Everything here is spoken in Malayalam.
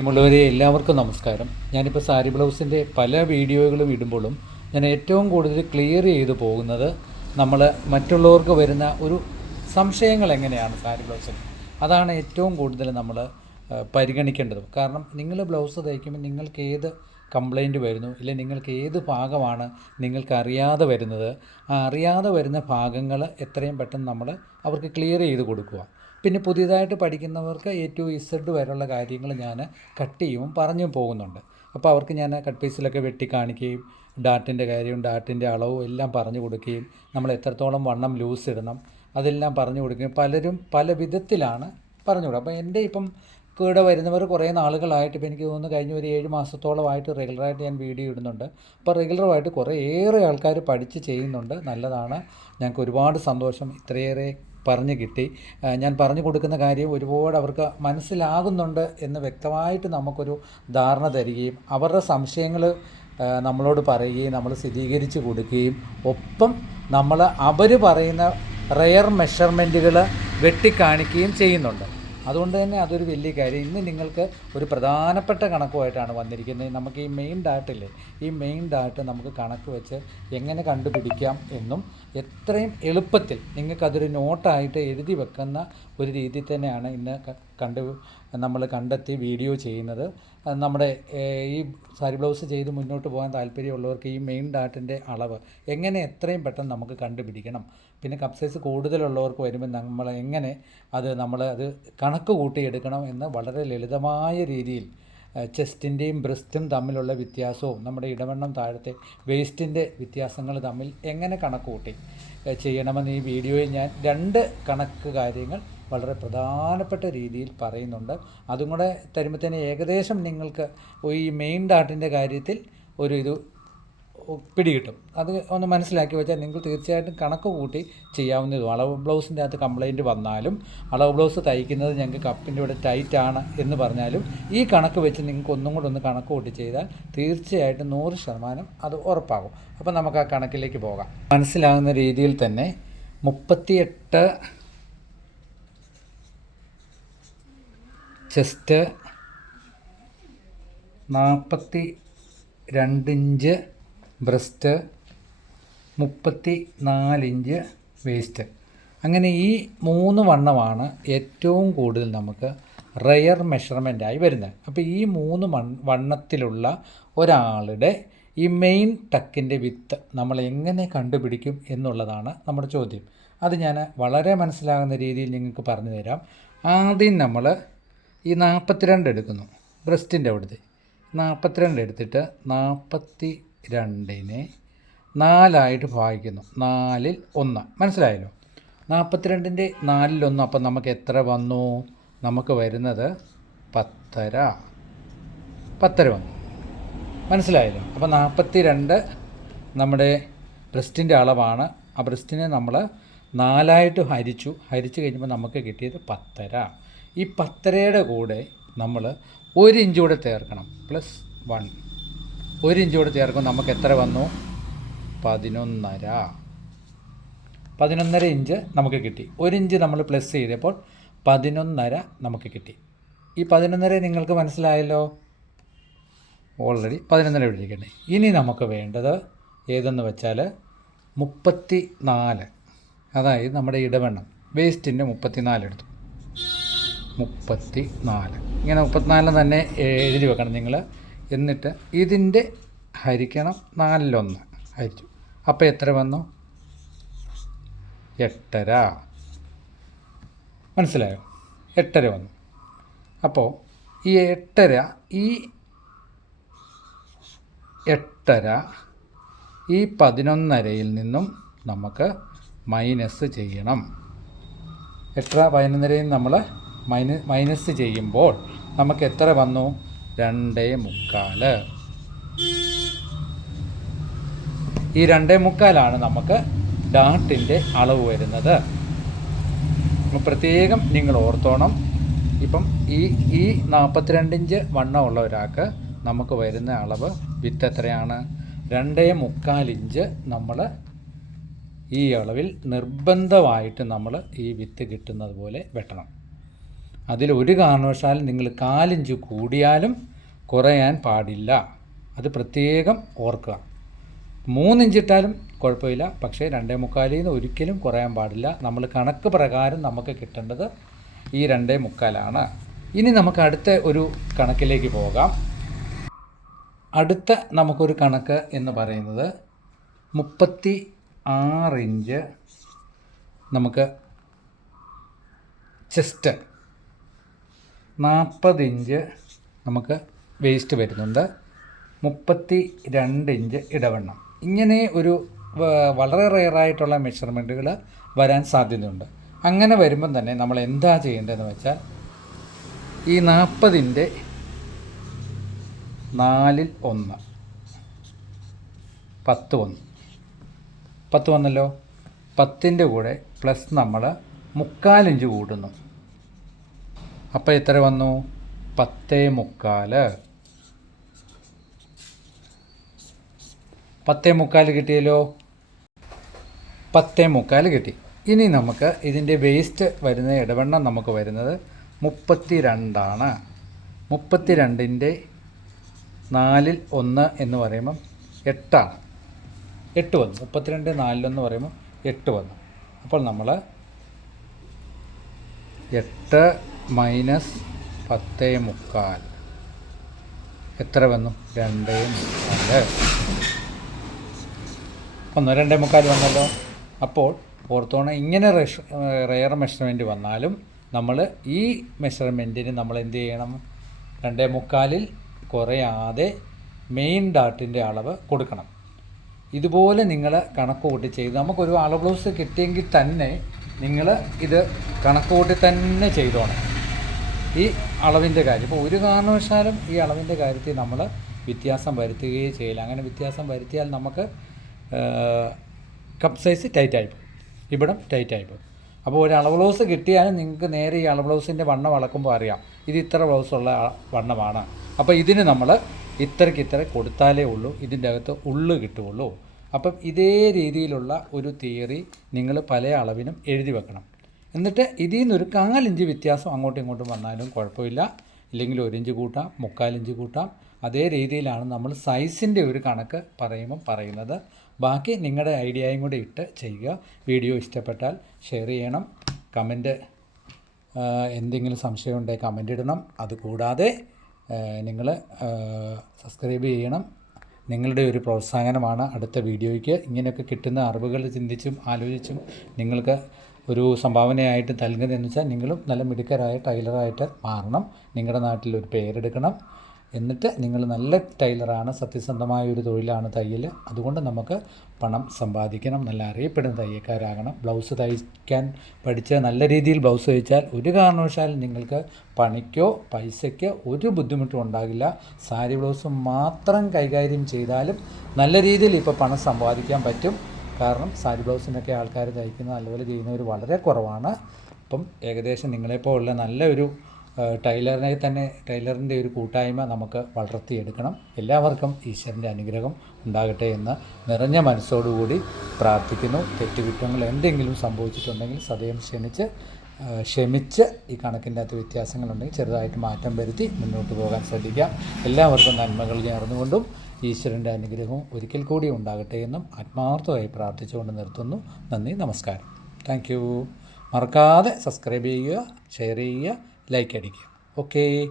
പ്രിയമുള്ളവരെ എല്ലാവർക്കും നമസ്കാരം. ഞാനിപ്പോൾ സാരി ബ്ലൗസിന്റെ പല വീഡിയോകളും ഇടുമ്പോഴും ഞാൻ ഏറ്റവും കൂടുതൽ ക്ലിയർ ചെയ്തു പോകുന്നത് നമ്മൾ മറ്റുള്ളവർക്ക് വരുന്ന ഒരു സംശയങ്ങൾ എങ്ങനെയാണ് സാരി ബ്ലൗസിൽ? അതാണ് ഏറ്റവും കൂടുതൽ നമ്മൾ പരിഗണിക്കേണ്ടത്. കാരണം നിങ്ങൾ ബ്ലൗസ് തയ്ക്കുമ്പോൾ നിങ്ങൾക്ക് ഏത് കംപ്ലൈന്റ് വരുന്നു ഇല്ലെ നിങ്ങൾക്ക് ഏത് ഭാഗമാണ് നിങ്ങൾക്ക് അറിയാതെ വരുന്നത് ആ അറിയാതെ വരുന്ന ഭാഗങ്ങൾ എത്രയും പെട്ടെന്ന് നമ്മൾ അവർക്ക് ക്ലിയർ ചെയ്ത് കൊടുക്കുക. പിന്നെ പുതിയതായിട്ട് പഠിക്കുന്നവർക്ക് എ ടു ഇസഡ് വരെയുള്ള കാര്യങ്ങൾ ഞാൻ കട്ട് ചെയ്യും പറഞ്ഞും പോകുന്നുണ്ട്. അപ്പോൾ അവർക്ക് ഞാൻ കട്ട് പീസിലൊക്കെ വെട്ടി കാണിക്കുകയും ഡാറ്റിന്റെ കാര്യവും ഡാറ്റിന്റെ അളവും എല്ലാം പറഞ്ഞു കൊടുക്കുകയും നമ്മൾ എത്രത്തോളം വണ്ണം ലൂസ് ഇടണം അതെല്ലാം പറഞ്ഞു കൊടുക്കുകയും പലരും പല വിധത്തിലാണ് പറഞ്ഞു കൊടുക്കുക. അപ്പോൾ എന്റെ ഇപ്പം കൂടെ വരുന്നവർ കുറേ നാളുകളായിട്ട് ഇപ്പോൾ എനിക്ക് തോന്നുന്നു കഴിഞ്ഞ ഒരു ഏഴ് മാസത്തോളമായിട്ട് റെഗുലറായിട്ട് ഞാൻ വീഡിയോ ഇടുന്നുണ്ട്. അപ്പോൾ റെഗുലറായിട്ട് കുറേ ഏറെ ആൾക്കാർ പഠിച്ച് ചെയ്യുന്നുണ്ട്. നല്ലതാണ്. ഞങ്ങൾക്ക് ഒരുപാട് സന്തോഷം. ഇത്രയേറെ പറഞ്ഞു കിട്ടി. ഞാൻ പറഞ്ഞു കൊടുക്കുന്ന കാര്യം ഒരുപാട് അവർക്ക് മനസ്സിലാകുന്നുണ്ട് എന്ന് വ്യക്തമായിട്ട് നമുക്കൊരു ധാരണ തരികയും അവരുടെ സംശയങ്ങൾ നമ്മളോട് പറയുകയും നമ്മൾ സ്ഥിരീകരിച്ച് കൊടുക്കുകയും ഒപ്പം നമ്മൾ അവർ പറയുന്ന റെയർ മെഷർമെന്റുകൾ വെട്ടിക്കാണിക്കുകയും ചെയ്യുന്നുണ്ട്. അതുകൊണ്ട് തന്നെ അതൊരു വലിയ കാര്യം. ഇന്ന് നിങ്ങൾക്ക് ഒരു പ്രധാനപ്പെട്ട കണക്കുമായിട്ടാണ് വന്നിരിക്കുന്നത്. നമുക്ക് ഈ മെയിൻ ഡാറ്റില്ലേ ഈ മെയിൻ ഡാറ്റ നമുക്ക് കണക്ക് വെച്ച് എങ്ങനെ കണ്ടുപിടിക്കാം എന്നും എത്രയും എളുപ്പത്തിൽ നിങ്ങൾക്കതൊരു നോട്ടായിട്ട് എഴുതി വെക്കുന്ന ഒരു രീതി തന്നെയാണ് ഇന്ന് കണ്ട് നമ്മൾ കണ്ടെത്തി വീഡിയോ ചെയ്യുന്നത്. നമ്മുടെ ഈ സാരി ബ്ലൗസ് ചെയ്ത് മുന്നോട്ട് പോകാൻ താല്പര്യമുള്ളവർക്ക് ഈ മെയിൻ ഡാറ്റിന്റെ അളവ് എങ്ങനെ എത്രയും പെട്ടെന്ന് നമുക്ക് കണ്ടുപിടിക്കണം? പിന്നെ കപ്പ് സൈസ് കൂടുതലുള്ളവർക്ക് വരുമ്പോൾ നമ്മൾ എങ്ങനെ അത് നമ്മൾ അത് കണക്ക് കൂട്ടിയെടുക്കണം എന്ന് വളരെ ലളിതമായ രീതിയിൽ ചെസ്റ്റിന്റെയും ബ്രസ്റ്റും തമ്മിലുള്ള വ്യത്യാസവും നമ്മുടെ ഇടവണ്ണം താഴത്തെ വേസ്റ്റിന്റെ വ്യത്യാസങ്ങൾ തമ്മിൽ എങ്ങനെ കണക്ക് കൂട്ടി ചെയ്യണമെന്ന് ഈ വീഡിയോയിൽ ഞാൻ രണ്ട് കണക്ക് കാര്യങ്ങൾ വളരെ പ്രധാനപ്പെട്ട രീതിയിൽ പറയുന്നുണ്ട്. അതും കൂടെ തരുമ്പോഴത്തേന് ഏകദേശം നിങ്ങൾക്ക് ഈ മെയിൻ ഡാട്ടിന്റെ കാര്യത്തിൽ ഒരു ഇത് പിടികിട്ടും. അത് ഒന്ന് മനസ്സിലാക്കി വെച്ചാൽ നിങ്ങൾ തീർച്ചയായിട്ടും കണക്ക് കൂട്ടി ചെയ്യാവുന്നതും അളവ് ബ്ലൗസിന്റെ അകത്ത് കംപ്ലൈന്റ് വന്നാലും അളവ് ബ്ലൗസ് തയ്ക്കുന്നത് ഞങ്ങൾക്ക് കപ്പിന്റെ ഇവിടെ ടൈറ്റ് ആണ് എന്ന് പറഞ്ഞാലും ഈ കണക്ക് വെച്ച് നിങ്ങൾക്ക് ഒന്നും കൂടെ ഒന്ന് കണക്ക് കൂട്ടി ചെയ്താൽ തീർച്ചയായിട്ടും നൂറ് ശതമാനം അത് ഉറപ്പാകും. അപ്പോൾ നമുക്ക് ആ കണക്കിലേക്ക് പോകാം. മനസ്സിലാകുന്ന രീതിയിൽ തന്നെ മുപ്പത്തിയെട്ട് ചെസ്റ്റ് നാൽപ്പത്തി രണ്ടിഞ്ച് ബ്രസ്റ്റ് മുപ്പത്തി നാലിഞ്ച് വേസ്റ്റ്. അങ്ങനെ ഈ മൂന്ന് വണ്ണമാണ് ഏറ്റവും കൂടുതൽ നമുക്ക് റയർ മെഷർമെന്റായി വരുന്നത്. അപ്പോൾ ഈ മൂന്ന് മൺ വണ്ണത്തിലുള്ള ഒരാളുടെ ഈ മെയിൻ ടക്കിന്റെ വിത്ത് നമ്മൾ എങ്ങനെ കണ്ടുപിടിക്കും എന്നുള്ളതാണ് നമ്മുടെ ചോദ്യം. അത് ഞാൻ വളരെ മനസ്സിലാകുന്ന രീതിയിൽ നിങ്ങൾക്ക് പറഞ്ഞു തരാം. ആദ്യം നമ്മൾ ഈ നാൽപ്പത്തിരണ്ട് എടുക്കുന്നു. ബ്രസ്റ്റിന്റെ അവിടുത്തെ നാൽപ്പത്തിരണ്ട് എടുത്തിട്ട് നാൽപ്പത്തി രണ്ടിനെ നാലായിട്ട് ഭാഗിക്കുന്നു. നാലിൽ ഒന്ന്. മനസ്സിലായല്ലോ? നാൽപ്പത്തിരണ്ടിന്റെ നാലിലൊന്ന് അപ്പം നമുക്ക് എത്ര വന്നു? നമുക്ക് വരുന്നത് പത്തര. പത്തര വന്നു. മനസ്സിലായല്ലോ? അപ്പോൾ നാൽപ്പത്തി രണ്ട് നമ്മുടെ ബ്രസ്റ്റിന്റെ അളവാണ്. ആ ബ്രസ്റ്റിനെ നമ്മൾ നാലായിട്ട് ഹരിച്ചു. ഹരിച്ചു കഴിഞ്ഞപ്പോൾ നമുക്ക് കിട്ടിയത് പത്തര. ഈ പത്തരയുടെ കൂടെ നമ്മൾ ഒരു ഇഞ്ച് കൂടെ ചേർക്കണം. Plus one. ഒരു ഇഞ്ച് കൂടെ ചേർക്കും നമുക്ക് എത്ര വന്നു? പതിനൊന്നര. പതിനൊന്നര ഇഞ്ച് നമുക്ക് കിട്ടി. ഒരു ഇഞ്ച് നമ്മൾ പ്ലസ് ചെയ്തപ്പോൾ പതിനൊന്നര നമുക്ക് കിട്ടി. ഈ പതിനൊന്നര നിങ്ങൾക്ക് മനസ്സിലായല്ലോ? ഓൾറെഡി പതിനൊന്നര എഴുതിയിരിക്കണേ ഇനി നമുക്ക് വേണ്ടത് ഏതെന്ന് വെച്ചാൽ മുപ്പത്തി നാല് അതായത് നമ്മുടെ ഇടവണ്ണം. വേസ്റ്റിന്റെ മുപ്പത്തി നാല് എടുത്തു. മുപ്പത്തി നാല് ഇങ്ങനെ മുപ്പത്തിനാലിന് തന്നെ എഴുതി വെക്കണം നിങ്ങൾ. എന്നിട്ട് ഇതിന്റെ ഹരിക്കണം നാലിലൊന്ന് ഹരിച്ചു അപ്പോൾ എത്ര വന്നു? എട്ടര. മനസ്സിലായോ? എട്ടര വന്നു. അപ്പോൾ ഈ എട്ടര ഈ എട്ടര ഈ പതിനൊന്നരയിൽ നിന്നും നമുക്ക് മൈനസ് ചെയ്യണം. എട്ടര പതിനൊന്നരയിൽ നമ്മൾ മൈന മൈനസ് ചെയ്യുമ്പോൾ നമുക്ക് എത്ര വന്നു? രണ്ടേ മുക്കാൽ ഈ രണ്ടേ മുക്കാലാണ് നമുക്ക് ഡാട്ടിന്റെ അളവ് വരുന്നത്. പ്രത്യേകം നിങ്ങൾ ഓർത്തോണം. ഇപ്പം ഈ ഈ നാൽപ്പത്തിരണ്ട് ഇഞ്ച് വണ്ണമുള്ള ഒരാൾക്ക് നമുക്ക് വരുന്ന അളവ് വിത്ത് എത്രയാണ്? രണ്ടേ മുക്കാൽ ഇഞ്ച് നമ്മൾ ഈ അളവിൽ നിർബന്ധമായിട്ട് നമ്മൾ ഈ വിത്ത് കിട്ടുന്നത് പോലെ വെട്ടണം. അതിൽ ഒരു കാരണവശാലും നിങ്ങൾ കാലിഞ്ച് കൂടിയാലും കുറയാൻ പാടില്ല. അത് പ്രത്യേകം ഓർക്കുക. മൂന്നിഞ്ചിട്ടാലും കുഴപ്പമില്ല. പക്ഷേ രണ്ടേ മുക്കാലിൽ നിന്ന് ഒരിക്കലും കുറയാൻ പാടില്ല. നമ്മൾ കണക്ക് പ്രകാരം നമുക്ക് കിട്ടേണ്ടത് ഈ രണ്ടേ മുക്കാലാണ്. ഇനി നമുക്ക് അടുത്ത ഒരു കണക്കിലേക്ക് പോകാം. അടുത്ത നമുക്കൊരു കണക്ക് എന്ന് പറയുന്നത് മുപ്പത്തി ആറിഞ്ച് നമുക്ക് ചെസ്റ്റ് നാൽപ്പത് ഇഞ്ച് നമുക്ക് വേസ്റ്റ് വരുന്നുണ്ട്. മുപ്പത്തി രണ്ട് ഇഞ്ച് ഇടവണ്ണം. ഇങ്ങനെ ഒരു വളരെ റെയറായിട്ടുള്ള മെഷർമെന്റുകൾ വരാൻ സാധ്യതയുണ്ട്. അങ്ങനെ വരുമ്പം തന്നെ നമ്മൾ എന്താ ചെയ്യേണ്ടതെന്ന് വെച്ചാൽ ഈ നാൽപ്പതിന്റെ നാലിൽ ഒന്ന് പത്ത് ഒന്ന്. പത്ത് വന്നല്ലോ? പത്തിന്റെ കൂടെ പ്ലസ് നമ്മൾ മുക്കാലിഞ്ച് കൂടുന്നു. അപ്പോൾ എത്ര വന്നു? പത്തേ മുക്കാൽ പത്തേ മുക്കാൽ കിട്ടിയല്ലോ? പത്തേ മുക്കാൽ കിട്ടി. ഇനി നമുക്ക് ഇതിന്റെ വേസ്റ്റ് വരുന്ന ഇടവണ്ണം നമുക്ക് വരുന്നത് മുപ്പത്തി രണ്ടാണ് മുപ്പത്തി രണ്ടിന്റെ നാലിൽ ഒന്ന് എന്ന് പറയുമ്പം എട്ടാണ്. എട്ട് വന്നു. മുപ്പത്തിരണ്ട് നാലിലൊന്ന് പറയുമ്പോൾ എട്ട് വന്നു. അപ്പോൾ നമ്മൾ എട്ട് മൈനസ് പത്തേ മുക്കാൽ. എത്ര വന്നു? രണ്ടേ മുക്കാൽ വന്നു രണ്ടേ മുക്കാൽ വന്നല്ലോ. അപ്പോൾ ഓർത്തോണം ഇങ്ങനെ റെയർ മെഷർമെന്റ് വന്നാലും നമ്മൾ ഈ മെഷർമെന്റിന് നമ്മൾ എന്ത് ചെയ്യണം രണ്ടേ മുക്കാലിൽ കുറയാതെ മെയിൻ ഡാട്ടിന്റെ അളവ് കൊടുക്കണം. ഇതുപോലെ നിങ്ങൾ കണക്ക് കൂട്ടി ചെയ്ത് നമുക്കൊരു അളവ് ബ്ലൗസ് കിട്ടിയെങ്കിൽ തന്നെ നിങ്ങൾ ഇത് കണക്ക് കൂട്ടി തന്നെ ചെയ്തോണം. ഈ അളവിന്റെ കാര്യം. ഇപ്പോൾ ഒരു കാരണവശാലും ഈ അളവിന്റെ കാര്യത്തിൽ നമ്മൾ വ്യത്യാസം വരുത്തുകയേ ചെയ്യില്ല. അങ്ങനെ വ്യത്യാസം വരുത്തിയാൽ നമുക്ക് കപ്പ് സൈസ് ടൈറ്റായി പോകും. ഇവിടം ടൈറ്റായി പോകും. അപ്പോൾ ഒരു അളവ് ബ്ലൗസ് കിട്ടിയാലും നിങ്ങൾക്ക് നേരെ ഈ അളവ് ബ്ലൗസിന്റെ വണ്ണം അളക്കുമ്പോൾ അറിയാം. ഇത് ഇത്ര ബ്ലൗസുള്ള വണ്ണമാണ്. അപ്പോൾ ഇതിന് നമ്മൾ ഇത്രയ്ക്ക് ഇത്ര കൊടുത്താലേ ഉള്ളൂ. ഇതിന്റെ അകത്ത് ഉള്ളു കിട്ടുകയുള്ളൂ. അപ്പം ഇതേ രീതിയിലുള്ള ഒരു തിയറി നിങ്ങൾ പല അളവിനും എഴുതി വെക്കണം. എന്നിട്ട് ഇതിൽ നിന്നൊരു കാലിഞ്ച് വ്യത്യാസം അങ്ങോട്ടും ഇങ്ങോട്ടും വന്നാലും കുഴപ്പമില്ല. ഇല്ലെങ്കിൽ ഒരു ഇഞ്ച് കൂട്ടാം മുക്കാലിഞ്ച് കൂട്ടാം. അതേ രീതിയിലാണ് നമ്മൾ സൈസിന്റെ ഒരു കണക്ക് പറയുമ്പം പറയുന്നത്. ബാക്കി നിങ്ങളുടെ ഐഡിയയും കൂടെ ഇട്ട് ചെയ്യുക. വീഡിയോ ഇഷ്ടപ്പെട്ടാൽ ഷെയർ ചെയ്യണം. കമന്റ് എന്തെങ്കിലും സംശയം ഉണ്ടെങ്കിൽ കമന്റ് ഇടണം. അതുകൂടാതെ നിങ്ങൾ സബ്സ്ക്രൈബ് ചെയ്യണം. നിങ്ങളുടെ ഒരു പ്രോത്സാഹനമാണ് അടുത്ത വീഡിയോയ്ക്ക്. ഇങ്ങനെയൊക്കെ കിട്ടുന്ന അറിവുകൾ ചിന്തിച്ചും ആലോചിച്ചും നിങ്ങൾക്ക് ഒരു സംഭാവനയായിട്ട് നൽകുന്നതെന്ന് വെച്ചാൽ നിങ്ങളും നല്ല മിടുക്കരായ ടൈലറായിട്ട് മാറണം. നിങ്ങളുടെ നാട്ടിൽ ഒരു പേരെടുക്കണം. എന്നിട്ട് നിങ്ങൾ നല്ല ടൈലറാണ് സത്യസന്ധമായ ഒരു തൊഴിലാണ് തയ്യൽ. അതുകൊണ്ട് നമുക്ക് പണം സമ്പാദിക്കണം. നല്ല അറിയപ്പെടുന്ന തയ്യക്കാരാകണം ബ്ലൗസ് തയ്ക്കാൻ പഠിച്ച നല്ല രീതിയിൽ ബ്ലൗസ് തയ്ച്ചാൽ ഒരു കാരണവശാലും നിങ്ങൾക്ക് പണിക്കോ പൈസയ്ക്കോ ഒരു ബുദ്ധിമുട്ടും ഉണ്ടാകില്ല. സാരി ബ്ലൗസ് മാത്രം കൈകാര്യം ചെയ്താലും നല്ല രീതിയിൽ ഇപ്പോൾ പണം സമ്പാദിക്കാൻ പറ്റും. കാരണം സാരി ബ്ലൗസിനൊക്കെ ആൾക്കാർ തയ്ക്കുന്നത് നല്ലപോലെ ചെയ്യുന്നവർ വളരെ കുറവാണ്. അപ്പം ഏകദേശം നിങ്ങളെപ്പോലുള്ള നല്ലൊരു ടൈലറിനെ തന്നെ ടൈലറിന്റെ ഒരു കൂട്ടായ്മ നമുക്ക് വളർത്തിയെടുക്കണം. എല്ലാവർക്കും ഈശ്വരന്റെ അനുഗ്രഹം ഉണ്ടാകട്ടെ എന്ന് നിറഞ്ഞ മനസ്സോടുകൂടി പ്രാർത്ഥിക്കുന്നു. തെറ്റുകുറ്റങ്ങൾ എന്തെങ്കിലും സംഭവിച്ചിട്ടുണ്ടെങ്കിൽ സദയം ക്ഷമിച്ച് ആ, ക്ഷമിച്ച് ഈ കണക്കിന്റെ അകത്ത് വ്യത്യാസങ്ങളുണ്ടെങ്കിൽ ചെറുതായിട്ട് മാറ്റം വരുത്തി മുന്നോട്ട് പോകാൻ ശ്രദ്ധിക്കാം എല്ലാവർക്കും നന്മകൾ നേർന്നുകൊണ്ടും ഈശ്വരന്റെ അനുഗ്രഹവും ഒരിക്കൽ കൂടി ഉണ്ടാകട്ടെ എന്നും ആത്മാർത്ഥമായി പ്രാർത്ഥിച്ചുകൊണ്ട് നിർത്തുന്നു. നന്ദി നമസ്കാരം. താങ്ക് മറക്കാതെ സബ്സ്ക്രൈബ് ചെയ്യുക ഷെയർ ചെയ്യുക ലൈക്ക് അടിക്കുക. ഓക്കേ